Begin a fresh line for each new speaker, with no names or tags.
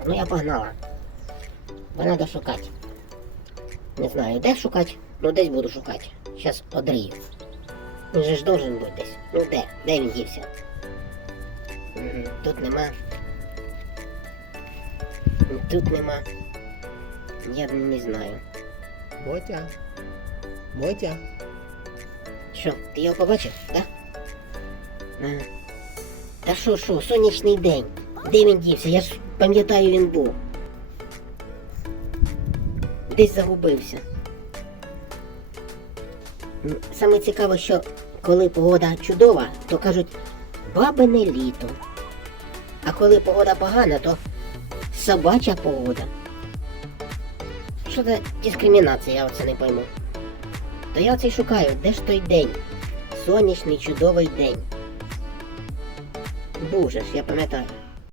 Так, ну я погнала. Бо треба шукати. Не знаю, де шукати, ну десь буду шукати. Зараз одрію. Він же ж должен бути десь. Ну де? Де він дівся? Тут нема. Тут нема. Я не знаю.
Мотя. Мотя.
Що, ти його побачив, так? Да? Та що, що, сонячний день. Де він дівся? Я ж пам'ятаю, він був. Десь загубився. Саме цікаве, що коли погода чудова, то кажуть бабине літо. А коли погода погана, то собача погода. Що за дискримінація, я оце не пойму. То я оце й шукаю, де ж той день? Сонячний чудовий день. Був же ж, я пам'ятаю.